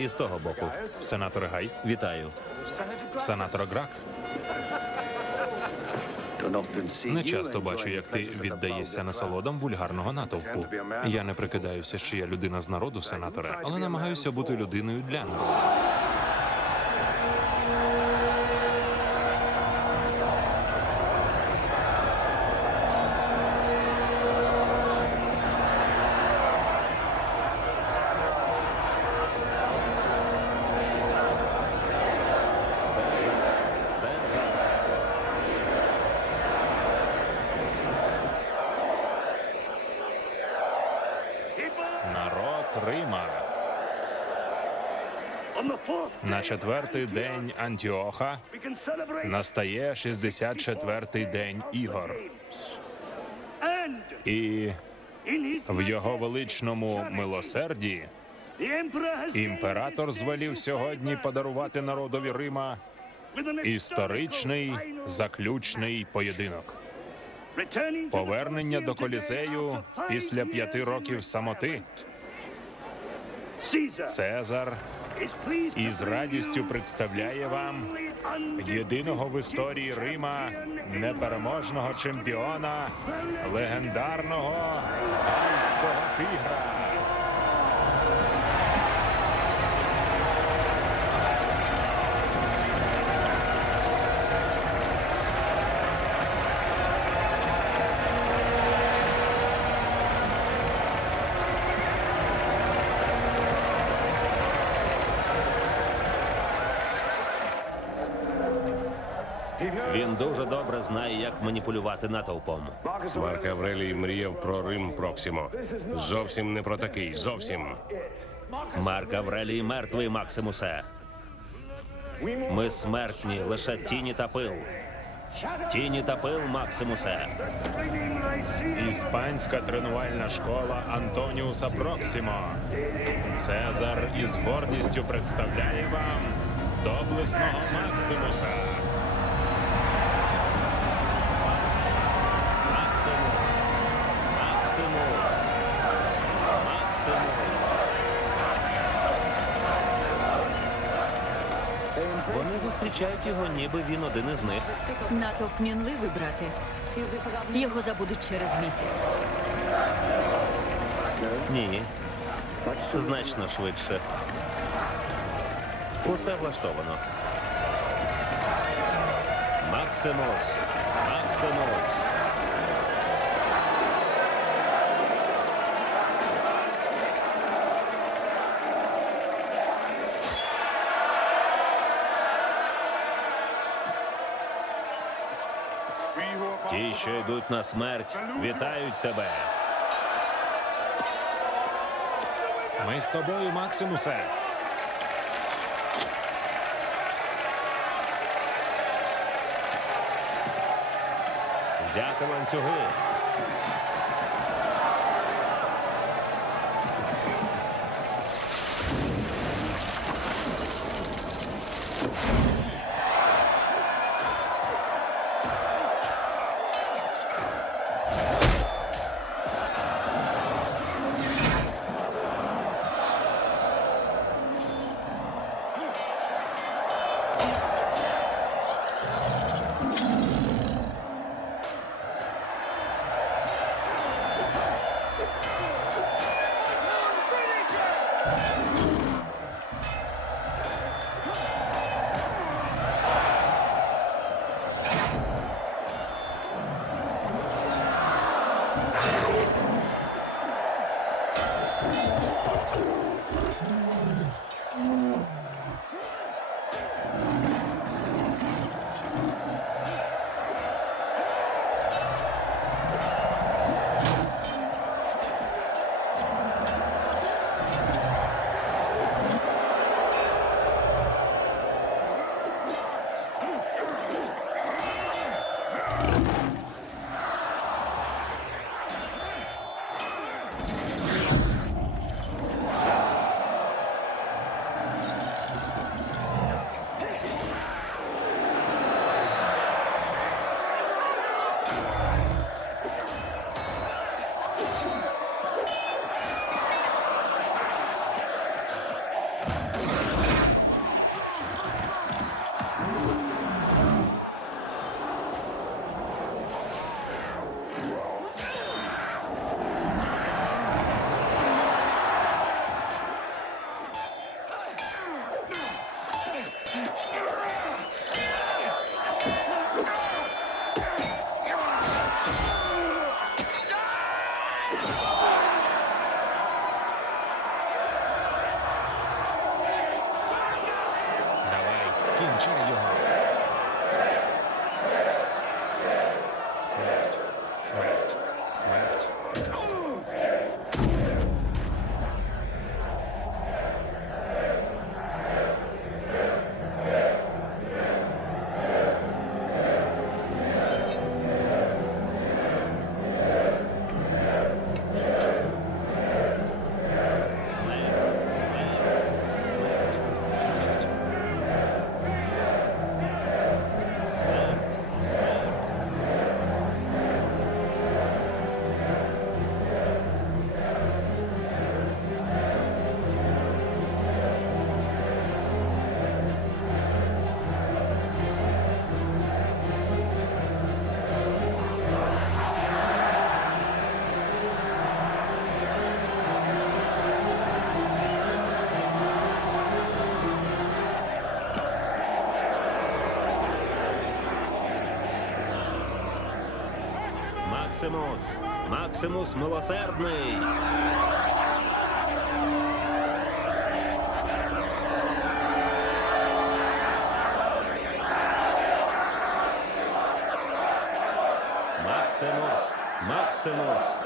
і з того боку. Сенатор Гай, Вітаю. сенатор Грак. Не часто бачу, як ти віддаєшся насолодам вульгарного натовпу. Я не прикидаюся, що я людина з народу, сенаторе, але намагаюся бути людиною для народу. Цезар. Народ Рима. На четвертий день Антіоха настає 64-й день ігор. І в його величному милосерді імператор звелів сьогодні подарувати народові Рима історичний заключний поєдинок. Повернення до Колізею після п'яти років самоти. Цезар із радістю представляє вам єдиного в історії Рима непереможного чемпіона, легендарного гальського тигра. Він дуже добре знає, як маніпулювати натовпом. Марк Аврелій мріяв про Рим Проксімо. Зовсім не про такий. Зовсім. Марк Аврелій мертвий, Максимусе. Ми смертні, лише тіні та пил. Тіні та пил, Максимусе. Іспанська тренувальна школа Антоніуса Проксімо. Цезар із гордістю представляє вам доблесного Максимуса. Вони зустрічають його, ніби він один із них. Натовп мінливий, брате. Його забудуть через місяць. Ні. Значно швидше. Усе влаштовано. Максимус. Максимус. Ті, що йдуть на смерть, вітають тебе. Ми з тобою, Максимусе. Взяти ланцюги. Yeah. Argentina, Johan. Максимус! Максимус милосердний! Максимус! Максимус!